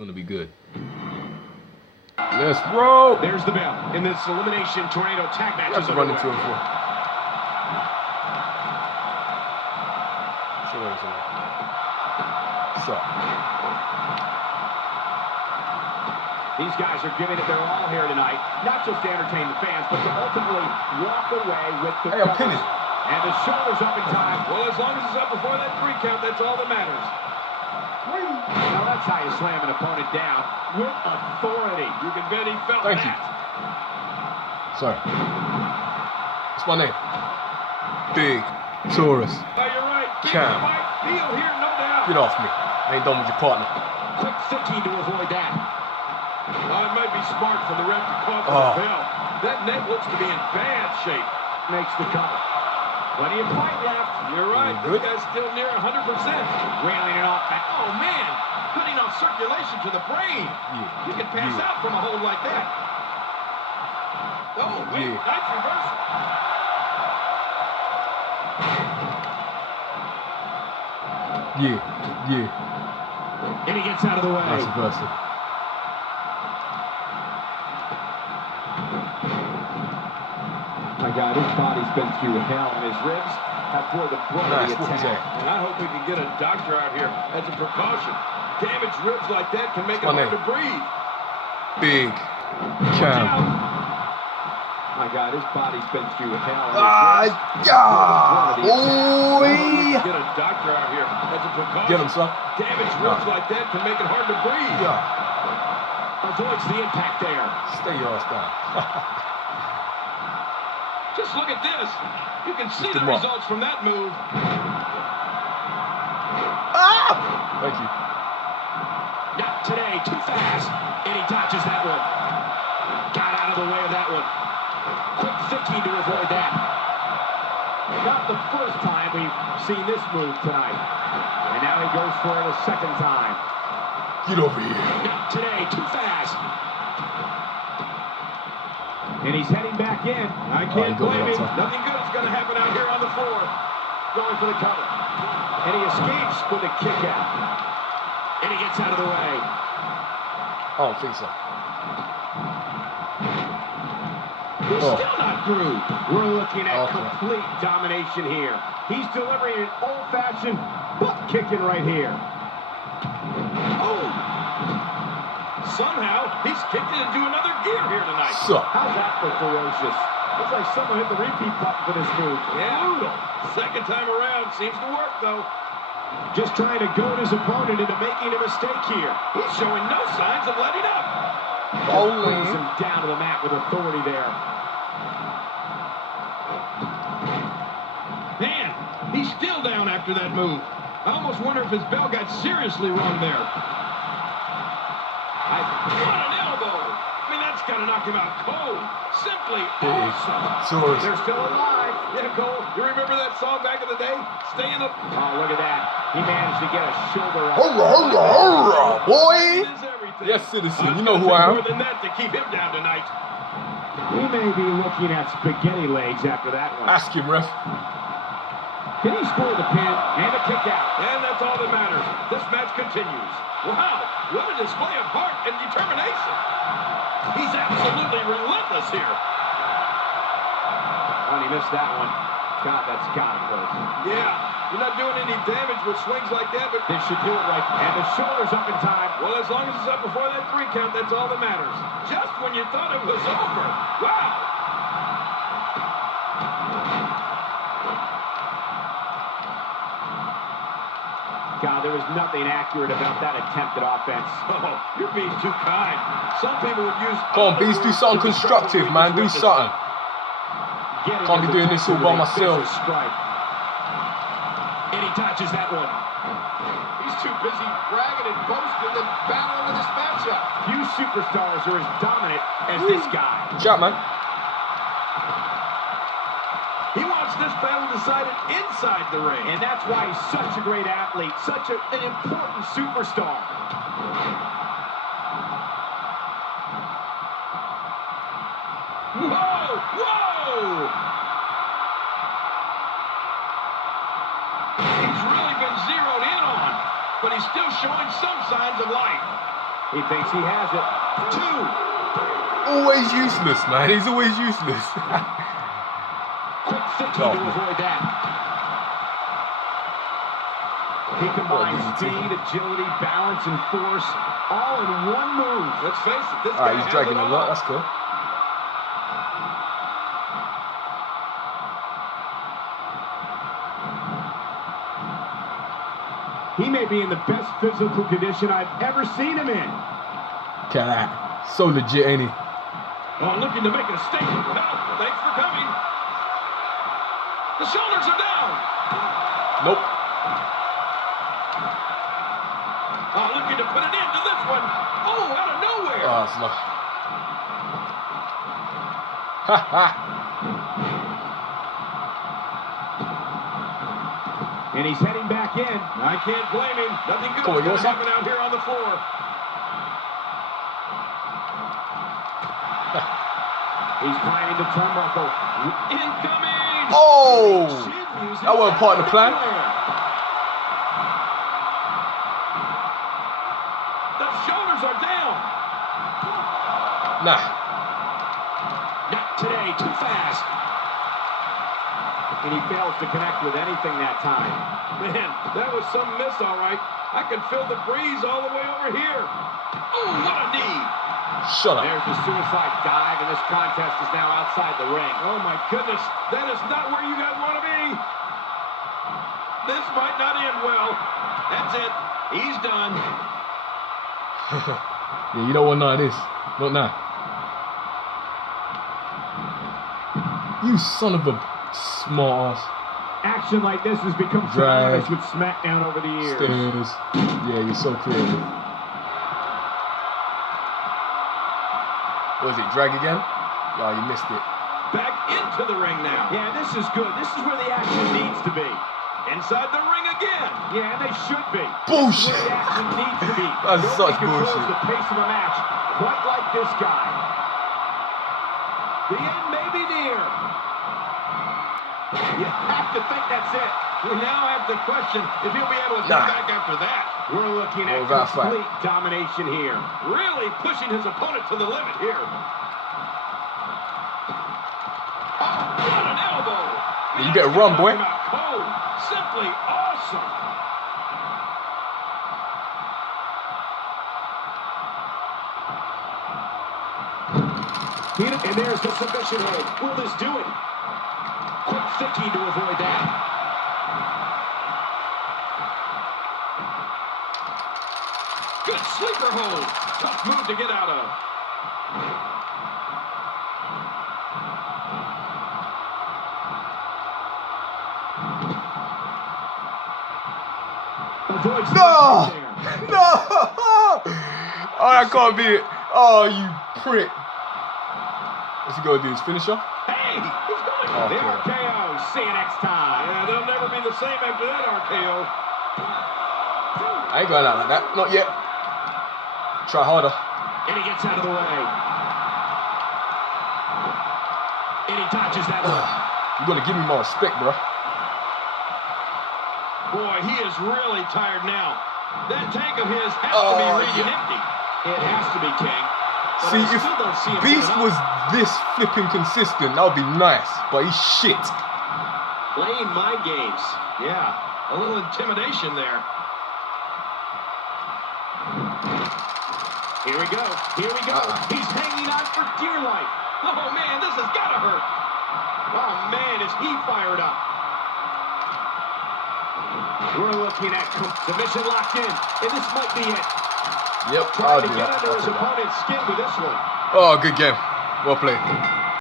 gonna be good. Let's roll. There's the bell in this elimination tornado tag match. That's running 2 and 4. So. These guys are giving it their all here tonight, not just to entertain the fans, but to ultimately walk away with the Hey, I'm pinning. And the shoulders up in time. Well, as long as it's up before that 3 count, that's all that matters. Now that's how you slam an opponent down with authority. You can bet he felt Thank that. you. Sorry. What's my name? Big Taurus. Oh, you're right. Cam. Big deal here, no doubt. Get off me. I ain't done with your partner. Quick thinking to avoid that. Oh, it might be smart for the ref to call for the bell. That neck looks to be in bad shape. Makes the cover. Plenty of fight left. You're right. Good. This guy's still near 100%. Railing it off back. Oh, man. Good enough circulation to the brain. Yeah. You can pass out from a hold like that. Oh, wait. Yeah. Nice reversal. Yeah. And he gets out of the way. Nice reversal. My God, his body's been through hell, and his ribs have bore the brunt of Nice. the What was attack. that? And I hope we can get a doctor out here as a precaution. Damaged ribs like that can make it my hard name? to breathe. Big Cam. My God, his body's been through hell. And Yeah. Boy. Get a doctor out here as a precaution. Get him, son. Damaged ribs like that can make it hard to breathe. Yeah. avoids the impact there. Stay your ass down. Just look at this. You can see the them up. results from that move. Ah! Thank you. Not today, too fast. And he dodges that one. Got out of the way of that one. Quick thinking to avoid that. Not the first time we've seen this move tonight. And now he goes for it a second time. Get over here. Not today, too fast. And he's heading back in. I can't blame him. outside. Nothing good is going to happen out here on the floor. Going for the cover. And he escapes with a kick out. And he gets out of the way. I don't think so. He's Oh. still not through. We're looking at Okay. complete domination here. He's delivering an old-fashioned butt kicking right here. Oh! Somehow, he's kicked it into another gear here tonight. So. How's that for ferocious? Looks like someone hit the repeat button for this move. Yeah. Brutal. Second time around. Seems to work, though. Just trying to goad his opponent into making a mistake here. He's showing no signs of letting up. Bowling. Brings him down to the mat with authority there. Man, he's still down after that move. I almost wonder if his bell got seriously wrong there. What an elbow! I mean, that's got to knock him out cold. Simply awesome. Taurus. They're still alive. Yeah, Cole, you remember that song back in the day? Stay in the... Oh, look at that. He managed to get a shoulder up. Hurrah, hurrah, hurrah, boy. It is everything. Yes, citizen. I've You know got who I am. more than that to keep him down tonight. We may be looking at spaghetti legs after that one. Ask him, ref. Can he score the pin and a kick out? And that's all that matters. This match continues. Wow, what a display of heart and determination. He's absolutely relentless here. Oh, and he missed that one. God, that's gotta hurt. Yeah, you're not doing any damage with swings like that, but... This should do it right. And the shoulder's up in time. Well, as long as it's up before that 3 count, that's all that matters. Just when you thought it was over. Wow. God, there was nothing accurate about that attempted offense. Oh, you're being too kind. Some people would use... Come on, Beast, do something constructive, man. Do something. Getting Can't be his doing this all attention by with a myself. vicious strike. And he dodges that one. He's too busy bragging and boasting than battling in this matchup. Few superstars are as dominant as this guy. Good job, man. He wants this battle decided inside the ring. And that's why he's such a great athlete, such an important superstar. Whoa! Whoa! He's really been zeroed in on, but he's still showing some signs of life. He thinks he has it. 2. Always useless, man. He's always useless. Quick thinking to avoid that. He combines speed, agility, balance, and force all in one move. Let's face it, this All guy right, he's has dragging it a all. lot. That's cool. He may be in the best physical condition I've ever seen him in. Look at that. So legit, ain't he? Oh, looking to make a statement. Well, thanks for coming. The shoulders are down. Nope. Oh, looking to put an end to this one. Oh, out of nowhere. Oh, it's not. Ha ha. And he's heading back in. I can't blame him. Nothing good Come on, is you going want to happen out here on the floor. He's climbing the turnbuckle. Incoming. Oh! That wasn't part of the plan. The shoulders are down. Nah. Not today, too fast. And he fails to connect with anything that time. Man, that was some miss, all right. I can feel the breeze all the way over here. Oh, what a knee. Shut up. There's the suicide dive, and this contest is now outside the ring. Oh, my goodness. That is not where you guys want to be. This might not end well. That's it. He's done. Yeah, you don't want none of this. Not now. You son of a smart ass. Action like this has become synonymous with SmackDown over the years. Stairs. Yeah, you're so creative. What was it? Drag again? Oh, you missed it. Back into the ring now. Yeah, this is good. This is where the action needs to be. Inside the ring again. Yeah, they should be. Bullshit. This is where the action needs to be. That's Nobody such controls bullshit. the pace of a match quite like this guy. The end may be near. You have to think that's it. We now have to question if he'll be able to come back after that. We're looking at What was that fight? complete domination here. Really pushing his opponent to the limit here. Oh, what an elbow. You better run, boy. Cold. Simply awesome. And there's the submission hold. Will this do it? Quick thinking to avoid that. Good sleeper hold. Tough move to get out of. Avoids No! the there. No! Oh, that can't be it. Oh, you prick. What's he gonna do? His finisher? Hey, he's going. Oh, The okay. RKO. See you next time. Yeah, they'll never be the same after that RKO. I ain't going out like that. Not yet. Try harder. And he gets out of the way. And he dodges that one. You gotta give me more respect, bro. Boy, he is really tired now. That tank of his has to be reading empty. It has to be, King. But See, I if still don't see him Beast giving was up. this flipping consistent, that would be nice. But he's shit. Playing mind games. Yeah, a little intimidation there. Here we go. Here we go. He's hanging on for dear life. Oh, man, this has got to hurt. Oh, man, is he fired up. We're looking at submission locked in, and this might be it. Yep, Trying I'll to do get that. under I'll his do that. opponent's skin with this one. Oh, good game. Well played.